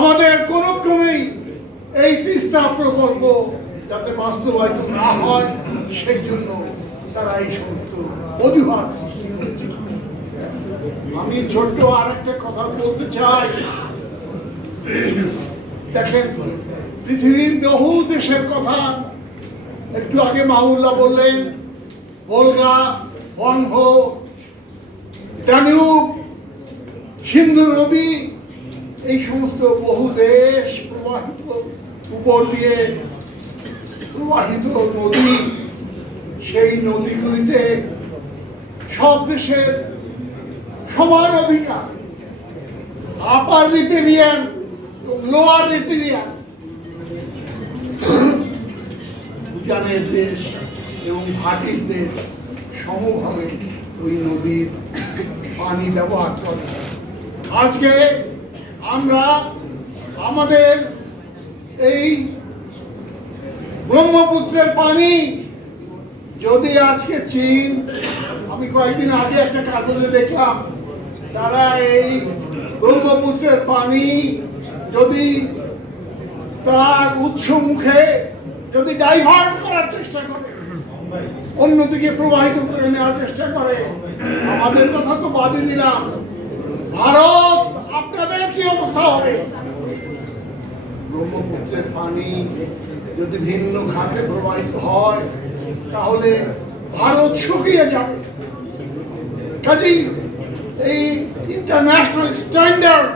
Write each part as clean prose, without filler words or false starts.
আমাদের কোন ক্রমেই এই তিস্তা প্রকল্প যাতে বাস্তবায়িত না হয় সেই জন্য তারা এই সমস্ত অজুহাত সৃষ্টি করছে। আমি ছোট্ট আরেকটা কথা বলতে চাই। দেখেন, পৃথিবীর বহু দেশের কথা একটু আগে মাহুল্লাহ বললেন, ভোলগা, বনহ, ডানিউব, সিন্ধু নদী, এই সমস্ত বহু দেশ প্রবাহিত উপর দিয়ে প্রবাহিত নদী, সেই নদীগুলিতে সব দেশের সমান অধিকার। আপার রিপেরিয়ান এবং লোয়ার রিপেরিয়ান, ভুটানের দেশ এবং ভাটির দেশ সমভাবে ওই নদীর পানি ব্যবহার করে। আজকে আমরা আমাদের এই ব্রহ্মপুত্রের পানি যদি আজকে চীন, আমি কয়েকদিন আগে একটা কাগজে দেখলাম, তারা এই ব্রহ্মপুত্রের পানি যদি তার উৎস মুখে যদি ডাইভার্ট করার চেষ্টা করে, অন্যদিকে প্রবাহিত করে নেওয়ার চেষ্টা করে, আমাদের কথা তো বাদই দিলাম, ভারত আপনাদের কি অবস্থা হবে? ব্রহ্মপুত্রের পানি যদি ভিন্ন খাতে প্রবাহিত হয় তাহলে ভারত শুকিয়ে যাবে। কাজেই এই ইন্টারন্যাশনাল স্ট্যান্ডার্ড,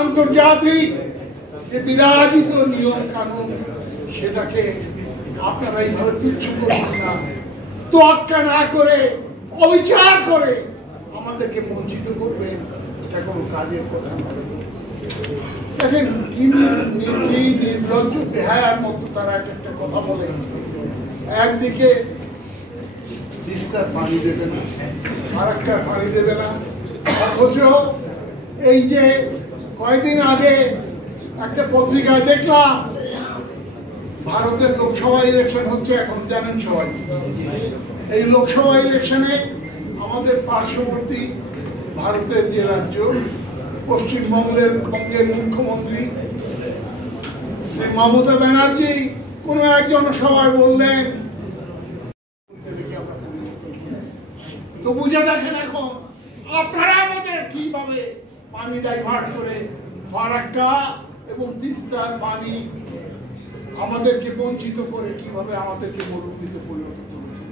আন্তর্জাতিক যে বিরাজিত নিয়ম কানুন, সেটাকে আপনারা এইভাবে তুচ্ছ করবেন না, তোয়াক্কা না করে, অবিচার করে আমাদেরকে বঞ্চিত করবেন, এটা কোনো কাজের কথা নয়। দেখেন, নির্লজ্জ বেহায়ার মতো তারা একটা কথা বলে, একদিকে তিস্তার পানি দেবে না, ফারাক্কার পানি দেবে না, অথচ এই যে কয়েকদিন আগে একটা পত্রিকায় দেখলাম ভারতের লোকসভা ইলেকশন হচ্ছে, এখন জানেন সবাই। এই লোকসভা ইলেকশনে আমাদের পার্শ্ববর্তী ভারতের যে রাজ্য পশ্চিমবঙ্গের মুখ্যমন্ত্রী শ্রী মমতা ব্যানার্জি কোন এক জনসভায় বললেন, তো বুঝে দেখেন এখন আপনারা আমাদের কিভাবে পানি ডাইভার্ট করে ফারাক্কা এবং তিস্তার পানি আমাদেরকে বঞ্চিত করে কিভাবে আমাদেরকে মরুভূমিতে পরিণত করেছে।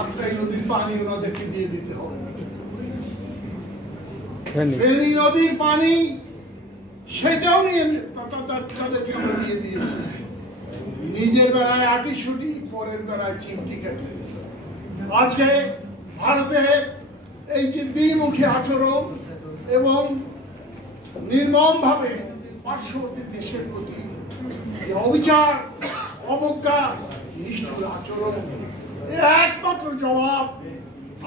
আত্রাই নদীর পানি ওনাদেরকে দিয়ে দিতে হবে, ফেনী নদীর পানি সেটাও নিয়ে তাদেরকে আমরা দিয়ে দিয়েছি। নিজের বেলায় আটিশুটি, পরের বেলায় চিমটি কাটি। আজকে ভারতে এই যে দ্বিমুখী আচরণ এবং নির্মম ভাবে পার্শ্ববর্তী দেশের প্রতি অবিচার, অবজ্ঞা, নিষ্ঠুর আচরণ, এর একমাত্র জবাব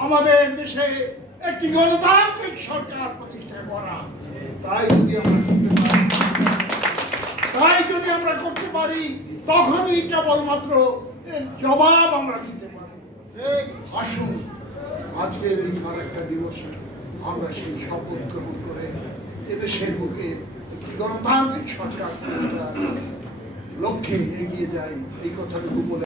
আমাদের দেশে একটি গণতান্ত্রিক সরকার প্রতিষ্ঠা করা। তাই যদি আমরা করতে পারি তখনই কেবলমাত্র এর জবাব আমরা দিতে পারি। আসুন আজকের এই ফারাক্কা দিবসে আমরা সেই শপথ গ্রহণ করে এদেশের বুকে একটি গণতান্ত্রিক সরকার লক্ষ্যে এগিয়ে যাই, এই কথাটুকু বলে